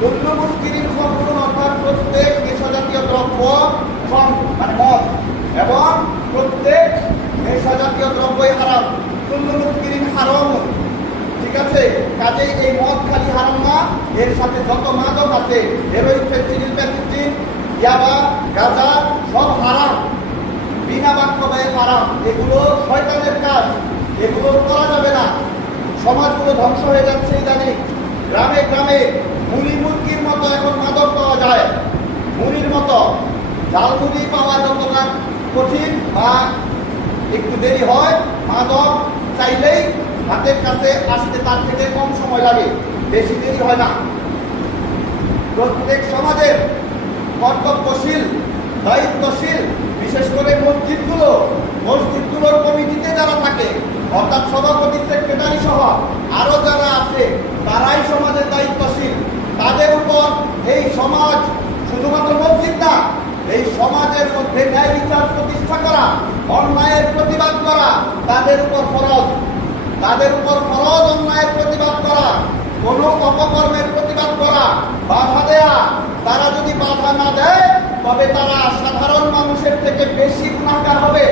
কুল্লু মুসকিরিন খামরুন অর্থাৎ প্রত্যেক নেশাজাতীয় দ্রব্য মানে মদ, এবং প্রত্যেক নেশাজাতীয় দ্রব্যই হারাম। কুল্লু মুসকিরিন হারাম, ঠিক আছে? কাজেই এই মদ খালি হারাম না, এর সাথে যত মাদক আছে, হেরোইন, ফেন্সিডিল, প্যাথিজিন, ইয়াবা, গাঁজা সব হারাম, বিনা বাক্য ব্যয়ে হারাম। এগুলো শয়তানের কাজ, এগুলো করা যাবে না। সমাজগুলো ধ্বংস হয়ে যাচ্ছে ইদানিং। গ্রামে গ্রামে মুড়ি মুরগির মতো এখন মাদক পাওয়া যায়, মুড়ির মতো। ঝালমুড়ি পাওয়া যতটা কঠিন বা একটু দেরি হয়, মাদক চাইলেই হাতের কাছে আসতে তার থেকে কম সময় লাগে, বেশি দেরি হয় না। প্রত্যেক সমাজের কর্তব্যশীল, দায়িত্বশীল, বিশেষ করে মসজিদগুলোর কমিটিতে যারা থাকে, অর্থাৎ সভাপতি, সেক্রেটারি সহ আরো যারা আছে, তারাই সমাজের দায়িত্বশীল। তাদের উপর এই সমাজ, শুধুমাত্র মসজিদ না, এই সমাজের মধ্যে ন্যায় বিচার প্রতিষ্ঠা করা, অন্যায়ের প্রতিবাদ করা তাদের উপর ফরজ। তাদের উপর ফরজ অন্যায়ের প্রতিবাদ করা, কোন অপকর্মের প্রতিবাদ করা, বাধা দেয়া। তারা যদি বাধা না দেয়, তবে তারা সাধারণ মানুষের থেকে বেশি গুনাহগার হবে।